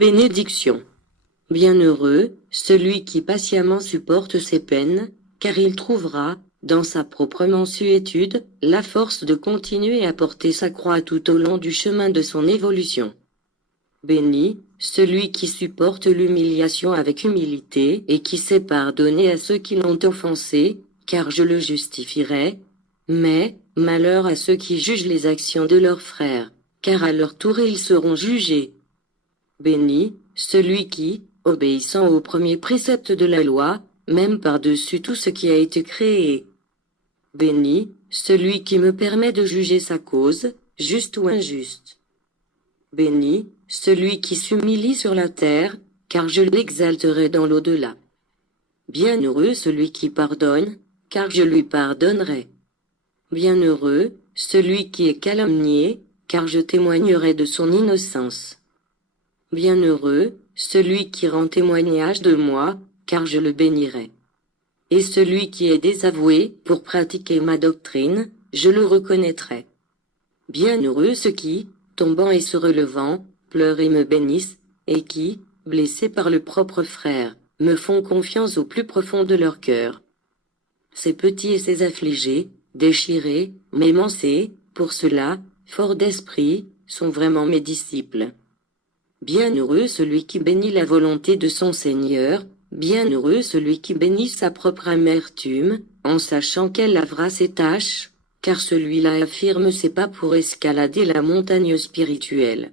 Bénédiction. Bienheureux, celui qui patiemment supporte ses peines, car il trouvera, dans sa propre mansuétude, la force de continuer à porter sa croix tout au long du chemin de son évolution. Béni, celui qui supporte l'humiliation avec humilité et qui sait pardonner à ceux qui l'ont offensé, car je le justifierai. Mais, malheur à ceux qui jugent les actions de leurs frères, car à leur tour ils seront jugés. Béni, celui qui, obéissant aux premiers préceptes de la loi, même par-dessus tout ce qui a été créé. Béni, celui qui me permet de juger sa cause, juste ou injuste. Béni, celui qui s'humilie sur la terre, car je l'exalterai dans l'au-delà. Bienheureux celui qui pardonne, car je lui pardonnerai. Bienheureux, celui qui est calomnié, car je témoignerai de son innocence. Bienheureux, celui qui rend témoignage de moi, car je le bénirai. Et celui qui est désavoué pour pratiquer ma doctrine, je le reconnaîtrai. Bienheureux ceux qui, tombant et se relevant, pleurent et me bénissent, et qui, blessés par le propre frère, me font confiance au plus profond de leur cœur. Ces petits et ces affligés, déchirés, m'émancés, pour cela, forts d'esprit, sont vraiment mes disciples. Bienheureux celui qui bénit la volonté de son Seigneur, bienheureux celui qui bénit sa propre amertume, en sachant qu'elle lavera ses tâches, car celui-là affirme ses pas pour escalader la montagne spirituelle.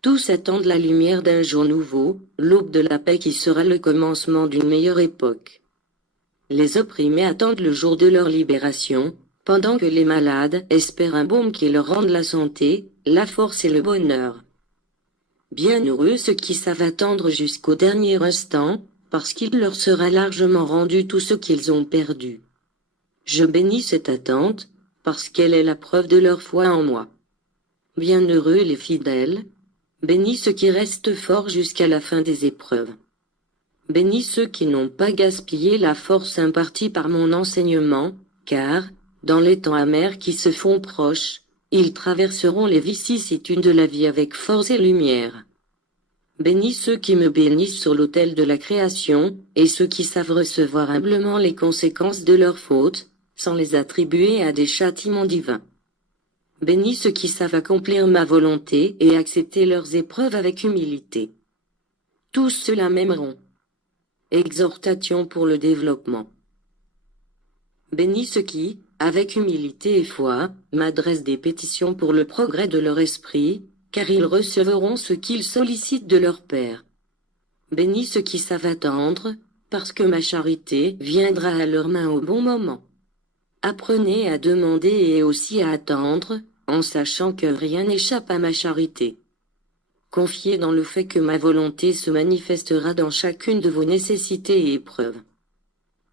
Tous attendent la lumière d'un jour nouveau, l'aube de la paix qui sera le commencement d'une meilleure époque. Les opprimés attendent le jour de leur libération, pendant que les malades espèrent un baume qui leur rende la santé, la force et le bonheur. Bienheureux ceux qui savent attendre jusqu'au dernier instant, parce qu'il leur sera largement rendu tout ce qu'ils ont perdu. Je bénis cette attente, parce qu'elle est la preuve de leur foi en moi. Bienheureux les fidèles, bénis ceux qui restent forts jusqu'à la fin des épreuves. Bénis ceux qui n'ont pas gaspillé la force impartie par mon enseignement, car, dans les temps amers qui se font proches, ils traverseront les vicissitudes de la vie avec force et lumière. Bénis ceux qui me bénissent sur l'autel de la création, et ceux qui savent recevoir humblement les conséquences de leurs fautes, sans les attribuer à des châtiments divins. Bénis ceux qui savent accomplir ma volonté et accepter leurs épreuves avec humilité. Tous ceux-là m'aimeront. Exhortation pour le développement. Bénis ceux qui, avec humilité et foi, m'adressent des pétitions pour le progrès de leur esprit, car ils recevront ce qu'ils sollicitent de leur Père. Bénis ceux qui savent attendre, parce que ma charité viendra à leurs mains au bon moment. Apprenez à demander et aussi à attendre, en sachant que rien n'échappe à ma charité. Confiez dans le fait que ma volonté se manifestera dans chacune de vos nécessités et épreuves.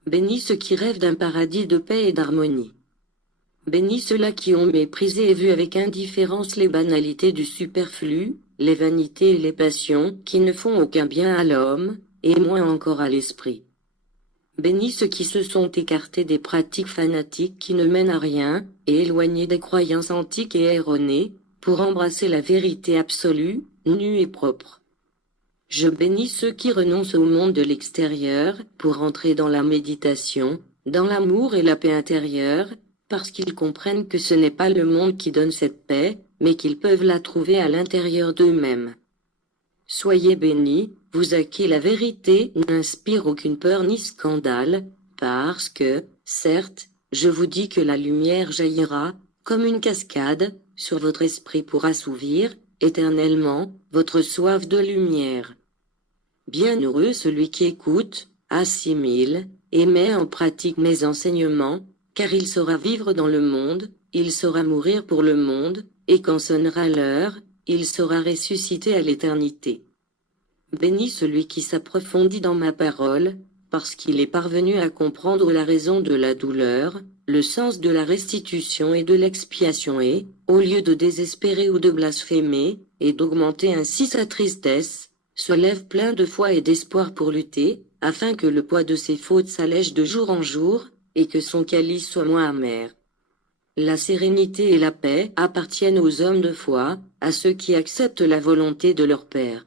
Bénis ceux qui rêvent d'un paradis de paix et d'harmonie. Bénis ceux-là qui ont méprisé et vu avec indifférence les banalités du superflu, les vanités et les passions qui ne font aucun bien à l'homme, et moins encore à l'esprit. Bénis ceux qui se sont écartés des pratiques fanatiques qui ne mènent à rien, et éloignés des croyances antiques et erronées, pour embrasser la vérité absolue, nue et propre. Je bénis ceux qui renoncent au monde de l'extérieur, pour entrer dans la méditation, dans l'amour et la paix intérieure, parce qu'ils comprennent que ce n'est pas le monde qui donne cette paix, mais qu'ils peuvent la trouver à l'intérieur d'eux-mêmes. Soyez bénis, vous à qui la vérité n'inspire aucune peur ni scandale, parce que, certes, je vous dis que la lumière jaillira, comme une cascade, sur votre esprit pour assouvir, éternellement, votre soif de lumière. Bienheureux celui qui écoute, assimile, et met en pratique mes enseignements, car il saura vivre dans le monde, il saura mourir pour le monde, et quand sonnera l'heure, il saura ressusciter à l'éternité. Bénis celui qui s'approfondit dans ma parole, parce qu'il est parvenu à comprendre la raison de la douleur, le sens de la restitution et de l'expiation et, au lieu de désespérer ou de blasphémer, et d'augmenter ainsi sa tristesse, se lève plein de foi et d'espoir pour lutter, afin que le poids de ses fautes s'allège de jour en jour, et que son calice soit moins amer. La sérénité et la paix appartiennent aux hommes de foi, à ceux qui acceptent la volonté de leur Père.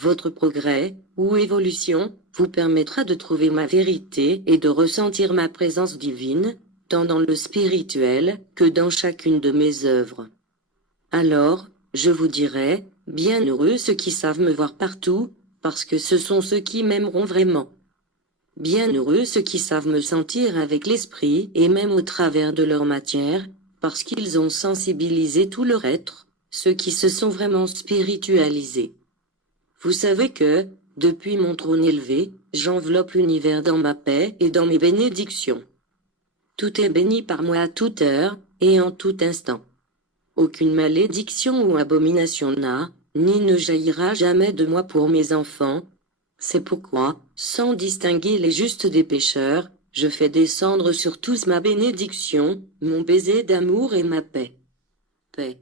Votre progrès, ou évolution, vous permettra de trouver ma vérité et de ressentir ma présence divine, tant dans le spirituel que dans chacune de mes œuvres. Alors, je vous dirai, bienheureux ceux qui savent me voir partout, parce que ce sont ceux qui m'aimeront vraiment. Bienheureux ceux qui savent me sentir avec l'esprit et même au travers de leur matière, parce qu'ils ont sensibilisé tout leur être, ceux qui se sont vraiment spiritualisés. Vous savez que, depuis mon trône élevé, j'enveloppe l'univers dans ma paix et dans mes bénédictions. Tout est béni par moi à toute heure, et en tout instant. Aucune malédiction ou abomination n'a, ni ne jaillira jamais de moi pour mes enfants. C'est pourquoi, sans distinguer les justes des pécheurs, je fais descendre sur tous ma bénédiction, mon baiser d'amour et ma paix. Paix.